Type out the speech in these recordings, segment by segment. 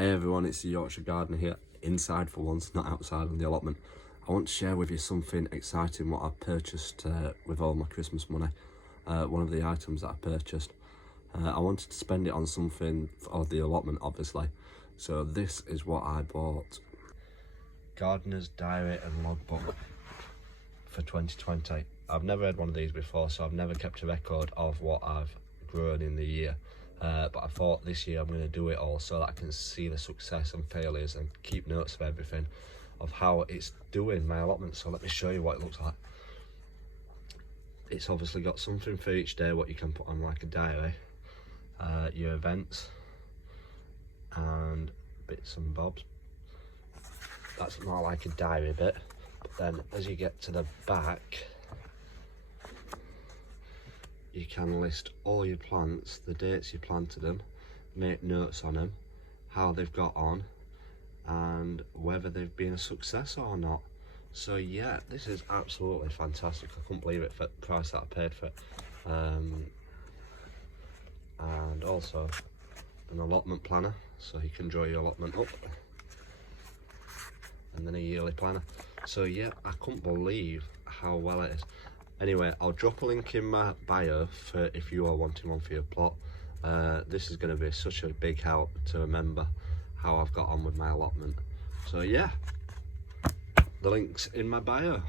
Hey everyone, it's the Yorkshire Gardener here, inside for once, not outside on the allotment. I want to share with you something exciting what I've purchased with all my Christmas money. One of the items that I purchased. I wanted to spend it on something for the allotment, obviously. So this is what I bought. Gardener's Diary and Logbook for 2020. I've never had one of these before, so I've never kept a record of what I've grown in the year. But I thought this year I'm going to do it all so that I can see the success and failures and keep notes of everything, of how it's doing, my allotment. So let me show you what it looks like. It's obviously got something for each day what you can put on like a diary, your events and bits and bobs. That's more like a diary bit, but then as you get to the back you can list all your plants, the dates you planted them, make notes on them, how they've got on, and whether they've been a success or not. So yeah, this is absolutely fantastic. I couldn't believe it for the price that I paid for it. And also an allotment planner, so you can draw your allotment up, and then a yearly planner. So yeah, I couldn't believe how well it is. Anyway, I'll drop a link in my bio for if you are wanting one for your plot. This is going to be such a big help to remember how I've got on with my allotment. So yeah, the link's in my bio.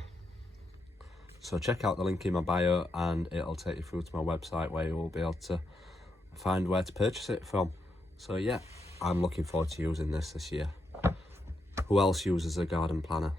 So check out the link in my bio and it'll take you through to my website where you will be able to find where to purchase it from. So yeah, I'm looking forward to using this year. Who else uses a garden planner?